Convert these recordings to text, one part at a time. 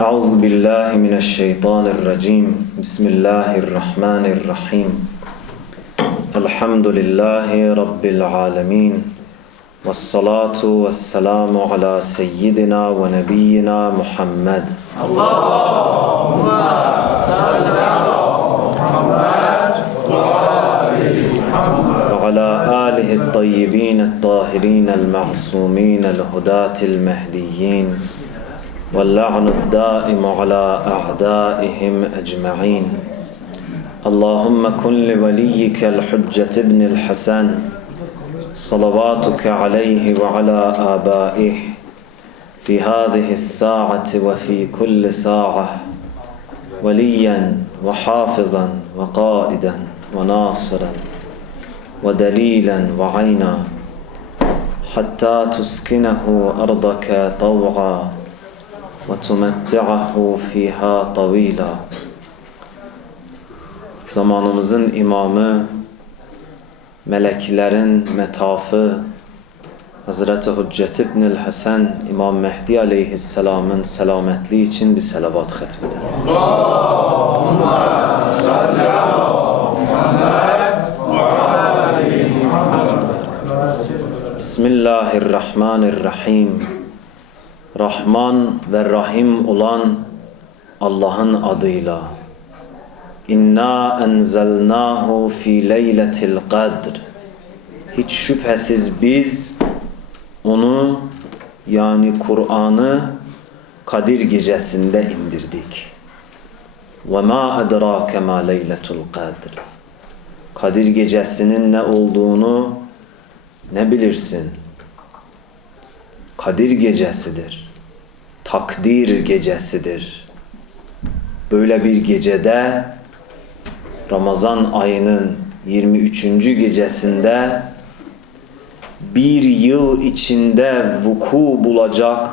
أعوذ بالله من الشيطان الرجيم. بسم الله الرحمن الرحيم. الحمد لله رب العالمين والصلاة والسلام على سيدنا ونبينا محمد. وعلى آله الطيبين الطاهرين المعصومين الهداة المهديين. واللعن الدائم على أعدائهم أجمعين. اللهم كن لوليك الحجة ابن الحسن صلواتك عليه وعلى آبائه في هذه الساعة وفي كل ساعة وليا وحافظا وقائدا وناصرا ودليلا وعينا حتى تسكنه أرضك طوعا. وتمتعه فيها طويلا Zamanımızın imamı, meleklerin metafı, Hazreti Hüccet İbnül Hasan İmam Mehdi Aleyhisselam'ın selametliği için bir selavat hatmedelim. Bismillahirrahmanirrahim. Rahman ve Rahim olan Allah'ın adıyla. İnna enzelnahu fi leyletil kadr. Hiç şüphesiz biz onu yani Kur'an'ı Kadir gecesinde indirdik. Ve ma edrake ma leyletul kadr. Kadir gecesinin ne olduğunu ne bilirsin? Kadir gecesidir. Takdir gecesidir. Böyle bir gecede Ramazan ayının 23. gecesinde bir yıl içinde vuku bulacak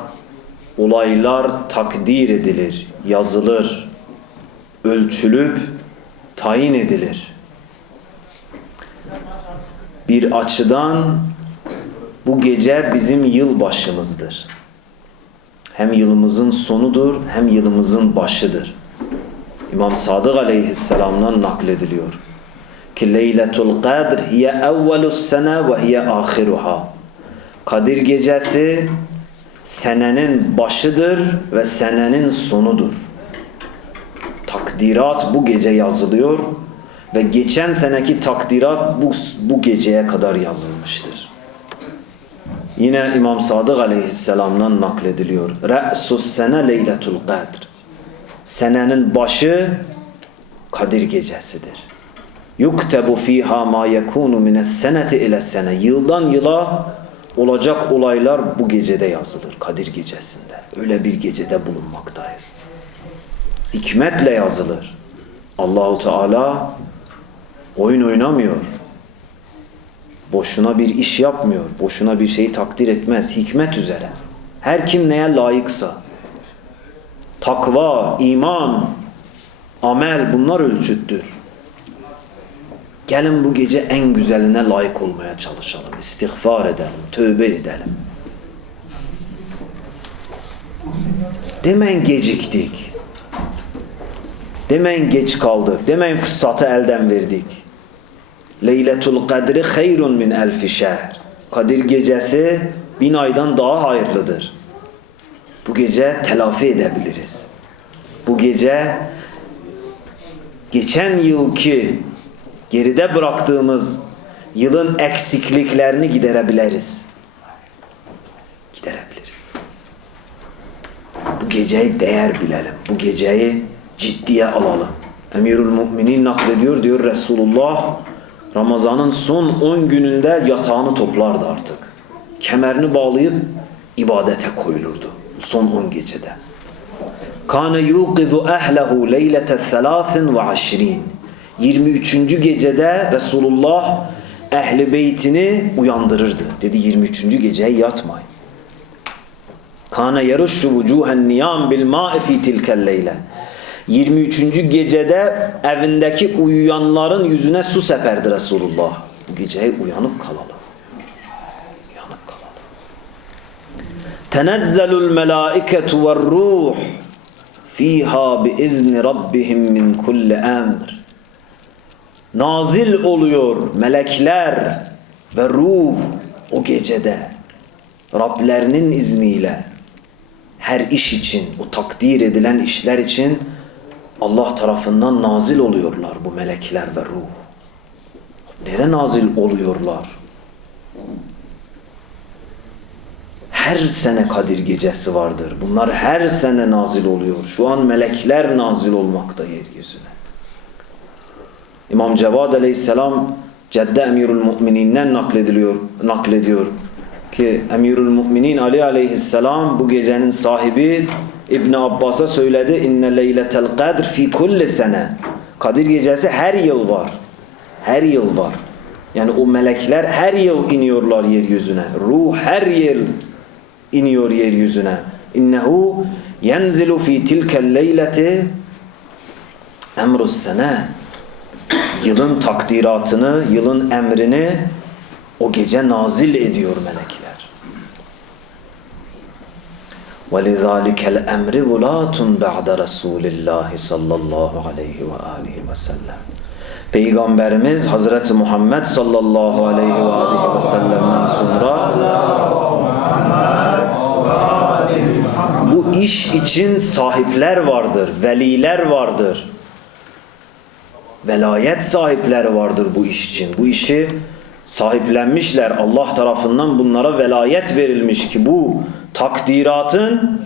olaylar takdir edilir, yazılır, ölçülüp tayin edilir. Bir açıdan bu gece bizim yıl başımızdır. Hem yılımızın sonudur hem yılımızın başıdır. İmam Sadık aleyhisselamdan naklediliyor. Ki Leyletul Kadr hiye evvelus sene ve hiye ahiruha. Kadir gecesi senenin başıdır ve senenin sonudur. Takdirat bu gece yazılıyor ve geçen seneki takdirat bu, bu geceye kadar yazılmıştır. Yine İmam Sadık aleyhisselamdan naklediliyor. Re'sus sene leyletul kadr. Senenin başı Kadir gecesidir. Yuktebu fiha ma yekunu mines seneti ile sene. Yıldan yıla olacak olaylar bu gecede yazılır. Kadir gecesinde. Öyle bir gecede bulunmaktayız. Hikmetle yazılır. Allahu Teala oyun oynamıyor. Boşuna bir iş yapmıyor. Boşuna bir şeyi takdir etmez. Hikmet üzere. Her kim neye layıksa. Takva, iman, amel bunlar ölçüttür. Gelin bu gece en güzeline layık olmaya çalışalım. İstiğfar edelim, tövbe edelim. Demeyin geciktik. Demeyin geç kaldık. Demeyin fırsatı elden verdik. Leyletul kadri hayrun min elfi şehr. Kadir gecesi bin aydan daha hayırlıdır. Bu gece telafi edebiliriz. Bu gece geçen yılki geride bıraktığımız yılın eksikliklerini giderebiliriz. Giderebiliriz. Bu geceyi değer bilelim. Bu geceyi ciddiye alalım. Emirül Müminin naklediyor diyor Resulullah Ramazan'ın son 10 gününde yatağını toplardı artık. Kemerini bağlayıp ibadete koyulurdu. Son 10 gecede. Kâne yuqizu ehlehu leylete thelâsin ve aşrin. 23. gecede Resulullah ehli beytini uyandırırdı. Dedi 23. geceye yatmayın. Kâne yeruşşu vucuhen niyam bil ma'i fî tilkel leyle. 23. gecede evindeki uyuyanların yüzüne su seperdi Resulullah. Bu geceye uyanık kalalım. Uyanık kalalım. Tenezzelul melâiketu ve ruh fiha bi izni rabbihim min kulli emr. Nazil oluyor melekler ve ruh o gecede Rablerinin izniyle her iş için, o takdir edilen işler için Allah tarafından nazil oluyorlar bu melekler ve ruh. Nere nazil oluyorlar? Her sene Kadir gecesi vardır. Bunlar her sene nazil oluyor. Şu an melekler nazil olmakta yeryüzüne. İmam Cevad aleyhisselam Cedde Emirül Mü'mininden naklediliyor, naklediyor ki Emirül Müminin Ali aleyhisselam bu gecenin sahibi İbn Abbas'a söyledi inne leyletel kadr fi kulli sene. Kadir gecesi her yıl var. Her yıl var. Yani o melekler her yıl iniyorlar yeryüzüne. Ruh her yıl iniyor yeryüzüne. İnnehu yenzilu fi tilkel leyleti emrus sene. Yılın takdiratını, yılın emrini o gece nazil ediyor melekler. وَلِذَٰلِكَ الْاَمْرِ وُلَاتٌ بَعْدَ رَسُولِ اللّٰهِ sallallahu aleyhi ve aleyhi ve sellem. Peygamberimiz Hazreti Muhammed sallallahu aleyhi ve aleyhi ve sellem'den sonra bu iş için sahipler vardır, veliler vardır. Velayet sahipleri vardır bu iş için. Bu işi sahiplenmişler. Allah tarafından bunlara velayet verilmiş ki bu takdiratın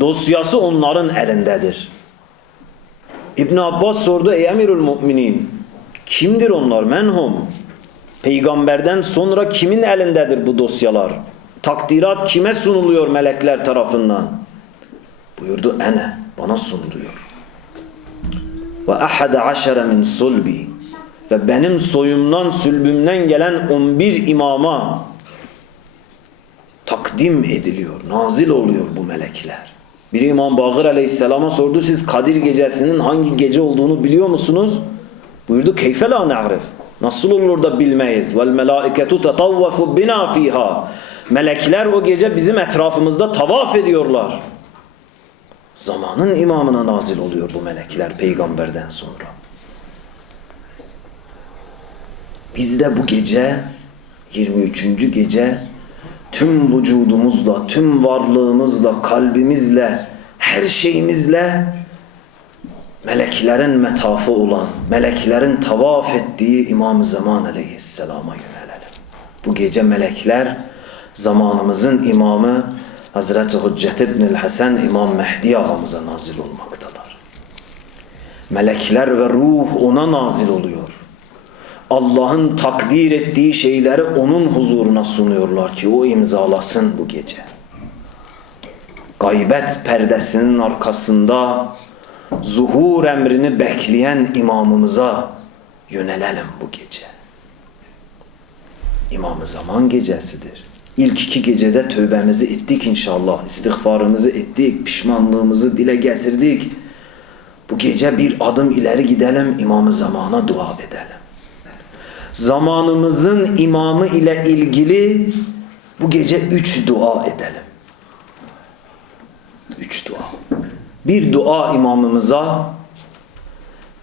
dosyası onların elindedir. İbn Abbas sordu ey emirül müminin kimdir onlar menhum? Peygamberden sonra kimin elindedir bu dosyalar? Takdirat kime sunuluyor melekler tarafından? Buyurdu ene bana sunuluyor. Ve ahade aşere min sulbi ve benim soyumdan sülbümden gelen 11 imama takdim ediliyor, nazil oluyor bu melekler. Bir İmam Bağır Aleyhisselam'a sordu siz Kadir gecesinin hangi gece olduğunu biliyor musunuz? Buyurdu keyfe la ne'rif. Nasıl olur da bilmeyiz. Vel melaiketu tetavvafu bina fiha. Melekler o gece bizim etrafımızda tavaf ediyorlar. Zamanın imamına nazil oluyor bu melekler peygamberden sonra. Biz de bu gece 23. gece tüm vücudumuzla, tüm varlığımızla, kalbimizle, her şeyimizle meleklerin metafı olan, meleklerin tavaf ettiği İmam-ı Zaman aleyhisselama yönelelim. Bu gece melekler zamanımızın imamı Hazreti Hüccet İbnül Hasan İmam Mehdi ağamıza nazil olmaktadır. Melekler ve ruh ona nazil oluyor. Allah'ın takdir ettiği şeyleri onun huzuruna sunuyorlar ki o imzalasın bu gece. Gaybet perdesinin arkasında zuhur emrini bekleyen imamımıza yönelelim bu gece. İmam-ı Zaman gecesidir. İlk iki gecede tövbemizi ettik inşallah. İstiğfarımızı ettik, pişmanlığımızı dile getirdik. Bu gece bir adım ileri gidelim, İmam-ı Zaman'a dua edelim zamanımızın imamı ile ilgili bu gece üç dua edelim. Üç dua. Bir dua imamımıza,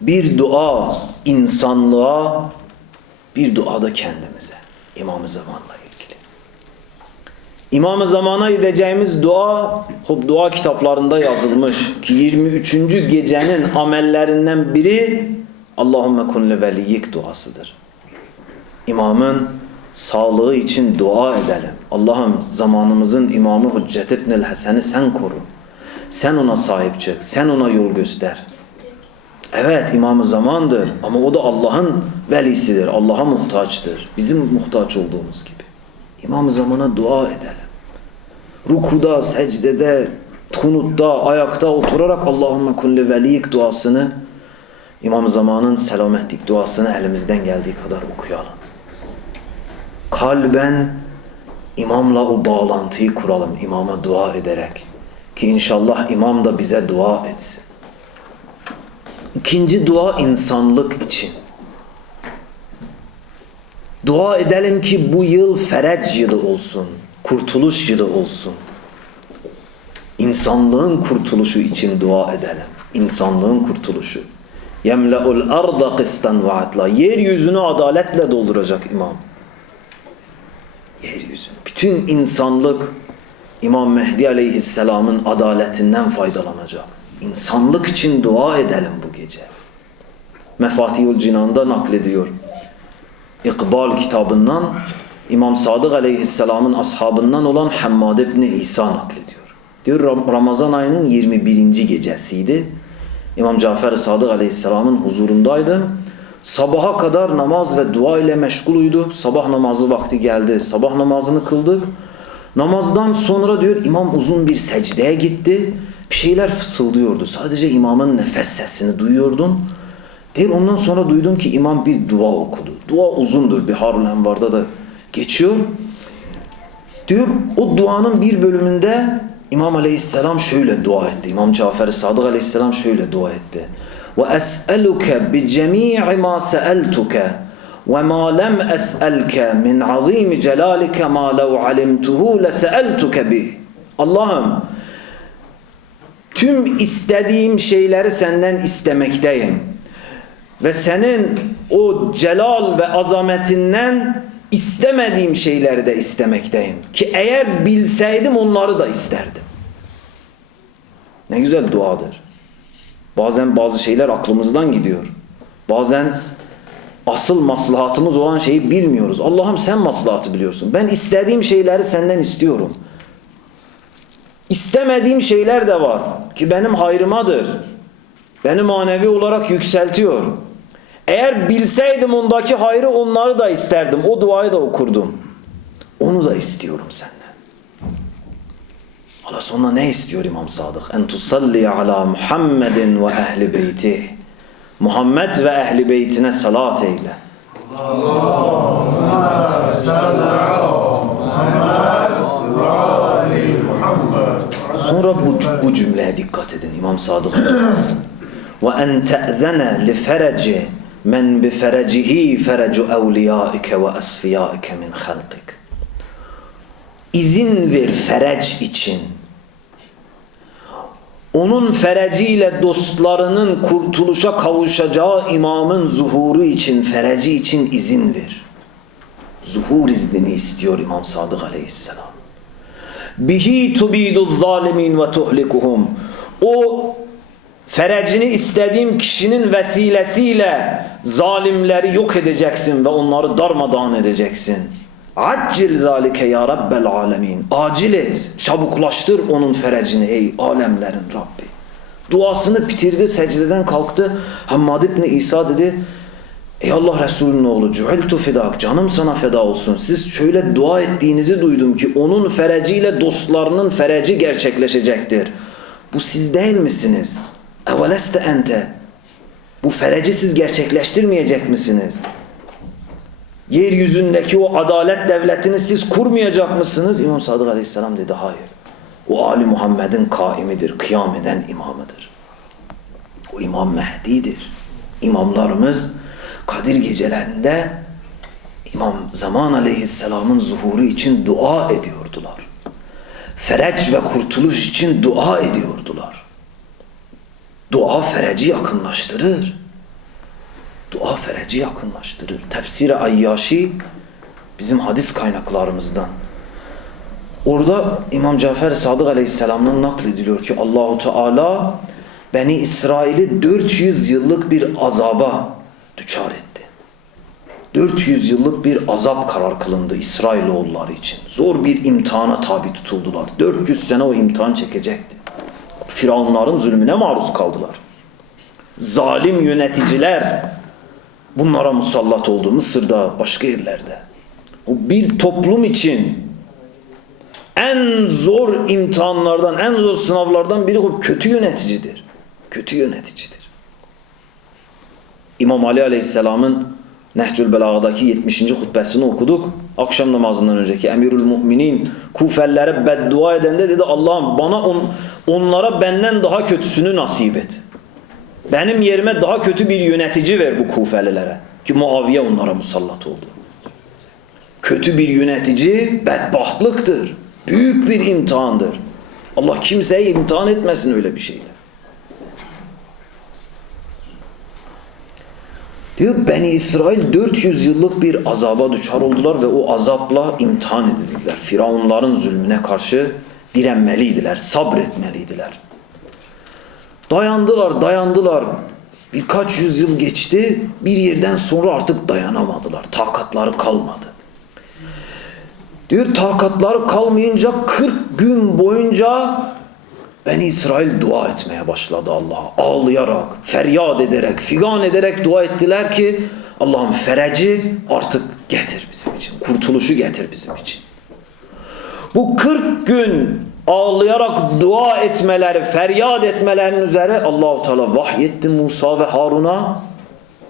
bir dua insanlığa, bir dua da kendimize. İmam-ı Zaman'la ilgili. İmam-ı Zaman'a edeceğimiz dua, hop dua kitaplarında yazılmış ki 23. gecenin amellerinden biri Allahümme kun veliyik duasıdır imamın sağlığı için dua edelim. Allah'ım zamanımızın imamı Hüccet İbnül Hasan'ı sen koru. Sen ona sahip çık. Sen ona yol göster. Evet imamı zamandır ama o da Allah'ın velisidir. Allah'a muhtaçtır. Bizim muhtaç olduğumuz gibi. İmam zamana dua edelim. Rukuda, secdede, kunutta, ayakta oturarak Allahümme kulli veliyik duasını İmam zamanın selametlik duasını elimizden geldiği kadar okuyalım kalben imamla o bağlantıyı kuralım imama dua ederek ki inşallah imam da bize dua etsin. İkinci dua insanlık için. Dua edelim ki bu yıl fereç yılı olsun, kurtuluş yılı olsun. İnsanlığın kurtuluşu için dua edelim. İnsanlığın kurtuluşu. Arda kıstan ve adla. Yeryüzünü adaletle dolduracak imam. Bütün insanlık İmam Mehdi Aleyhisselam'ın adaletinden faydalanacak. İnsanlık için dua edelim bu gece. Mefatihul Cinan'da naklediyor. İkbal kitabından İmam Sadık Aleyhisselam'ın ashabından olan Hammad İbni İsa naklediyor. Diyor Ram- Ramazan ayının 21. gecesiydi. İmam Cafer Sadık Aleyhisselam'ın huzurundaydı. Sabaha kadar namaz ve dua ile meşguluydu. Sabah namazı vakti geldi. Sabah namazını kıldık. Namazdan sonra diyor imam uzun bir secdeye gitti. Bir şeyler fısıldıyordu. Sadece imamın nefes sesini duyuyordun. Diyor ondan sonra duydum ki imam bir dua okudu. Dua uzundur. Biharul Envar'da da geçiyor. Diyor o duanın bir bölümünde İmam Aleyhisselam şöyle dua etti. İmam Cafer Sadık Aleyhisselam şöyle dua etti. Cemii ma se'eltuke ve ma lem es'elke min azim celalike ma lev alimtuhu lese'eltuke bih. Allah'ım tüm istediğim şeyleri senden istemekteyim. Ve senin o celal ve azametinden istemediğim şeyleri de istemekteyim. Ki eğer bilseydim onları da isterdim. Ne güzel duadır. Bazen bazı şeyler aklımızdan gidiyor. Bazen asıl maslahatımız olan şeyi bilmiyoruz. Allah'ım sen maslahatı biliyorsun. Ben istediğim şeyleri senden istiyorum. İstemediğim şeyler de var ki benim hayrımadır. Beni manevi olarak yükseltiyor. Eğer bilseydim ondaki hayrı onları da isterdim. O duayı da okurdum. Onu da istiyorum senden. Allah sonra ne istiyor İmam Sadık? En tusalli ala Muhammedin ve ehli beyti. Muhammed ve ehli beytine salat eyle. Sonra bu, bu cümleye dikkat edin İmam Sadık'ın duası. Ve en te'zene li fereci men bi ferecihi ferecu evliyaike ve asfiyaike min halqik. İzin ver fereç için. Onun fereciyle dostlarının kurtuluşa kavuşacağı imamın zuhuru için, fereci için izin ver. Zuhur iznini istiyor İmam Sadık Aleyhisselam. Bihi tubidu zalimin ve tuhlikuhum. O ferecini istediğim kişinin vesilesiyle zalimleri yok edeceksin ve onları darmadağın edeceksin. Accil zalike ya Rabbel alemin. Acil et, çabuklaştır onun ferecini ey alemlerin Rabbi. Duasını bitirdi, secdeden kalktı. Hammad İbni İsa dedi, Ey Allah Resulü'nün oğlu cuheltu fidak canım sana feda olsun. Siz şöyle dua ettiğinizi duydum ki onun fereciyle dostlarının fereci gerçekleşecektir. Bu siz değil misiniz? Eveleste ente. Bu fereci siz gerçekleştirmeyecek misiniz? Yeryüzündeki o adalet devletini siz kurmayacak mısınız? İmam Sadık Aleyhisselam dedi hayır. O Ali Muhammed'in kaimidir, kıyam eden imamıdır. O İmam Mehdi'dir. İmamlarımız Kadir gecelerinde İmam Zaman Aleyhisselam'ın zuhuru için dua ediyordular. Fereç ve kurtuluş için dua ediyordular. Dua fereci yakınlaştırır. Dua fereci yakınlaştırır. Tefsir-i Ayyaşi bizim hadis kaynaklarımızdan. Orada İmam Cafer Sadık Aleyhisselam'dan naklediliyor ki Allahu Teala Beni İsrail'i 400 yıllık bir azaba düçar etti. 400 yıllık bir azap karar kılındı İsrailoğulları için. Zor bir imtihana tabi tutuldular. 400 sene o imtihan çekecekti. Firavunların zulmüne maruz kaldılar. Zalim yöneticiler bunlara musallat oldu. Mısır'da, başka yerlerde. O bir toplum için en zor imtihanlardan, en zor sınavlardan biri o kötü yöneticidir. Kötü yöneticidir. İmam Ali Aleyhisselam'ın Nehcül Belaga'daki 70. hutbesini okuduk. Akşam namazından önceki Emirül Müminin Kufellere beddua edende dedi Allah'ım bana on, onlara benden daha kötüsünü nasip et. Benim yerime daha kötü bir yönetici ver bu Kufelilere. Ki Muaviye onlara musallat oldu. Kötü bir yönetici bedbahtlıktır. Büyük bir imtihandır. Allah kimseyi imtihan etmesin öyle bir şeyle. Diyor Beni İsrail 400 yıllık bir azaba düşar oldular ve o azapla imtihan edildiler. Firavunların zulmüne karşı direnmeliydiler, sabretmeliydiler. Dayandılar, dayandılar. Birkaç yüzyıl geçti. Bir yerden sonra artık dayanamadılar. Takatları kalmadı. Diyor takatları kalmayınca 40 gün boyunca Beni İsrail dua etmeye başladı Allah'a. Ağlayarak, feryat ederek, figan ederek dua ettiler ki Allah'ım fereci artık getir bizim için. Kurtuluşu getir bizim için. Bu 40 gün ağlayarak dua etmeleri, feryat etmelerin üzere Allahu Teala vahyetti Musa ve Harun'a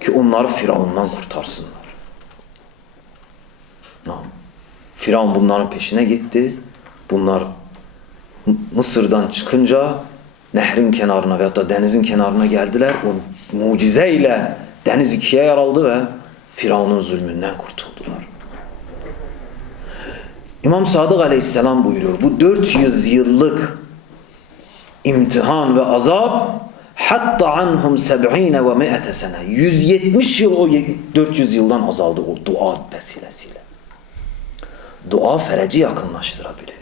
ki onları Firavundan kurtarsınlar. Firavun bunların peşine gitti. Bunlar Mısır'dan çıkınca nehrin kenarına veyahut da denizin kenarına geldiler. O mucizeyle deniz ikiye yaraldı ve Firavun'un zulmünden kurtuldular. İmam Sadık Aleyhisselam buyuruyor. Bu 400 yıllık imtihan ve azap hatta anhum seb'ine ve mi'ete sene 170 yıl o 400 yıldan azaldı o dua vesilesiyle. Dua fereci yakınlaştırabilir.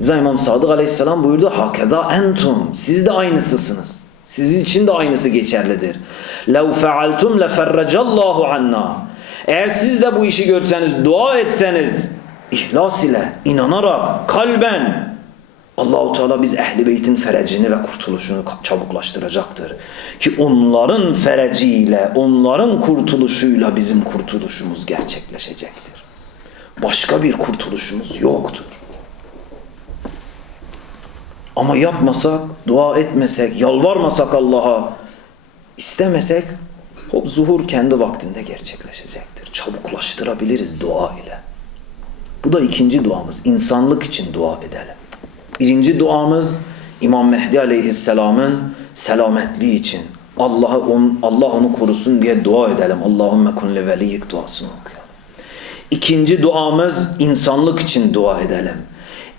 Zira İmam Sadık Aleyhisselam buyurdu hakeza entum siz de aynısısınız. Sizin için de aynısı geçerlidir. لَوْ فَعَلْتُمْ لَفَرَّجَ اللّٰهُ عَنَّا Eğer siz de bu işi görseniz, dua etseniz, ihlas ile, inanarak, kalben Allahu Teala biz ehli beytin ferecini ve kurtuluşunu çabuklaştıracaktır. Ki onların fereciyle, onların kurtuluşuyla bizim kurtuluşumuz gerçekleşecektir. Başka bir kurtuluşumuz yoktur. Ama yapmasak, dua etmesek, yalvarmasak Allah'a, istemesek hop zuhur kendi vaktinde gerçekleşecektir. Çabuklaştırabiliriz dua ile. Bu da ikinci duamız. İnsanlık için dua edelim. Birinci duamız İmam Mehdi Aleyhisselam'ın selametliği için. Allah on, Allah onu korusun diye dua edelim. Allahümme kun li veliyik duasını okuyalım. İkinci duamız insanlık için dua edelim.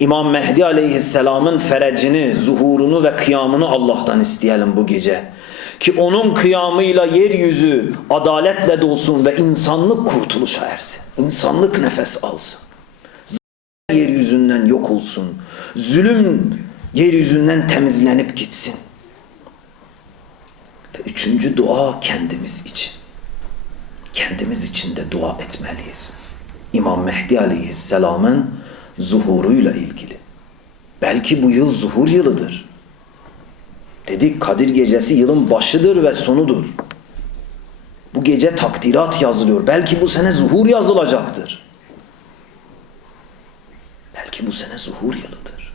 İmam Mehdi Aleyhisselam'ın ferecini, zuhurunu ve kıyamını Allah'tan isteyelim bu gece. Ki onun kıyamıyla yeryüzü adaletle dolsun ve insanlık kurtuluşa ersin. İnsanlık nefes alsın. Yeryüzünden yok olsun. Zulüm yeryüzünden temizlenip gitsin. Ve üçüncü dua kendimiz için. Kendimiz için de dua etmeliyiz. İmam Mehdi Aleyhisselam'ın zuhuruyla ilgili. Belki bu yıl zuhur yılıdır. Dedik Kadir gecesi yılın başıdır ve sonudur. Bu gece takdirat yazılıyor. Belki bu sene zuhur yazılacaktır. Belki bu sene zuhur yılıdır.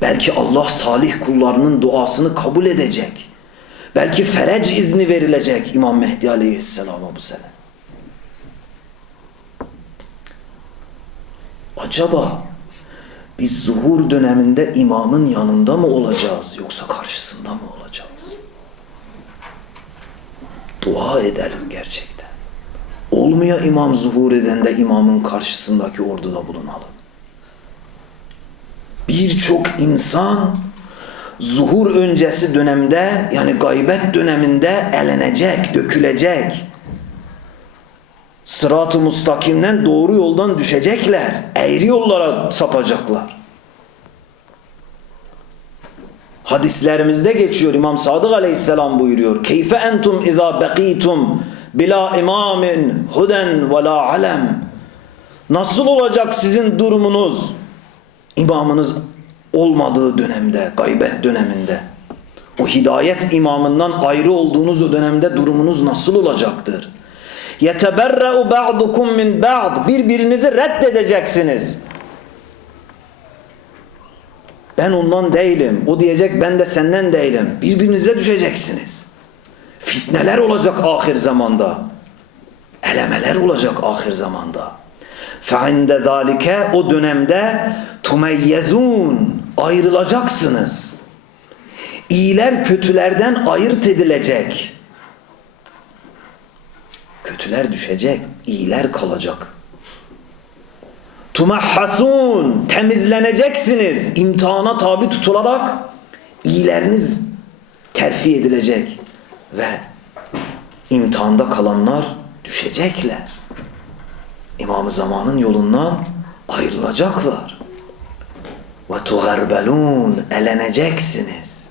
Belki Allah salih kullarının duasını kabul edecek. Belki ferec izni verilecek İmam Mehdi Aleyhisselam'a bu sene. Acaba biz zuhur döneminde imamın yanında mı olacağız yoksa karşısında mı olacağız? Dua edelim gerçekten. Olmuyor imam zuhur edende imamın karşısındaki orduda bulunalım. Birçok insan zuhur öncesi dönemde yani gaybet döneminde elenecek, dökülecek. Sırat-ı mustakimden doğru yoldan düşecekler. Eğri yollara sapacaklar. Hadislerimizde geçiyor İmam Sadık Aleyhisselam buyuruyor. Keyfe entum izâ beqitum bila imamin huden ve la alem. Nasıl olacak sizin durumunuz? İmamınız olmadığı dönemde, gaybet döneminde. O hidayet imamından ayrı olduğunuz o dönemde durumunuz nasıl olacaktır? yeteberre'u ba'dukum min ba'd birbirinizi reddedeceksiniz. Ben ondan değilim. O diyecek ben de senden değilim. Birbirinize düşeceksiniz. Fitneler olacak ahir zamanda. Elemeler olacak ahir zamanda. فَعِنْدَ ذَٰلِكَ O dönemde تُمَيَّزُونَ Ayrılacaksınız. İyiler kötülerden ayırt edilecek. Kötüler düşecek, iyiler kalacak. Tumahhasun temizleneceksiniz. İmtihana tabi tutularak iyileriniz terfi edilecek ve imtihanda kalanlar düşecekler. İmam-ı Zaman'ın yolundan ayrılacaklar. Ve tuğerbelun eleneceksiniz.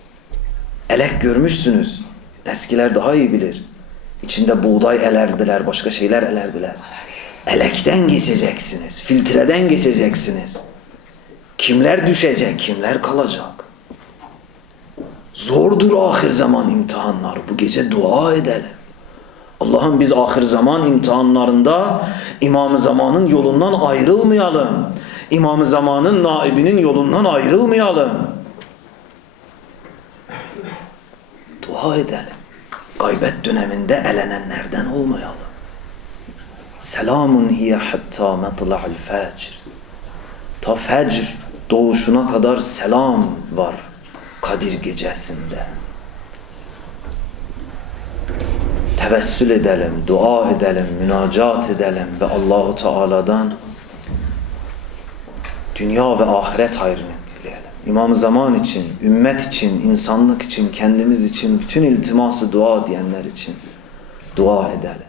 Elek görmüşsünüz. Eskiler daha iyi bilir. İçinde buğday elerdiler, başka şeyler elerdiler. Elekten geçeceksiniz, filtreden geçeceksiniz. Kimler düşecek, kimler kalacak? Zordur ahir zaman imtihanlar. Bu gece dua edelim. Allah'ım biz ahir zaman imtihanlarında İmam-ı Zaman'ın yolundan ayrılmayalım. İmam-ı Zaman'ın naibinin yolundan ayrılmayalım. Dua edelim. Gaybet döneminde elenenlerden olmayalım. Selamun hiye hatta metla'l fecr. Ta fecr doğuşuna kadar selam var Kadir gecesinde. Tevessül edelim, dua edelim, münacat edelim ve Allahu Teala'dan dünya ve ahiret hayrını dileyelim. İmam-ı Zaman için, ümmet için, insanlık için, kendimiz için, bütün iltiması dua diyenler için dua edelim.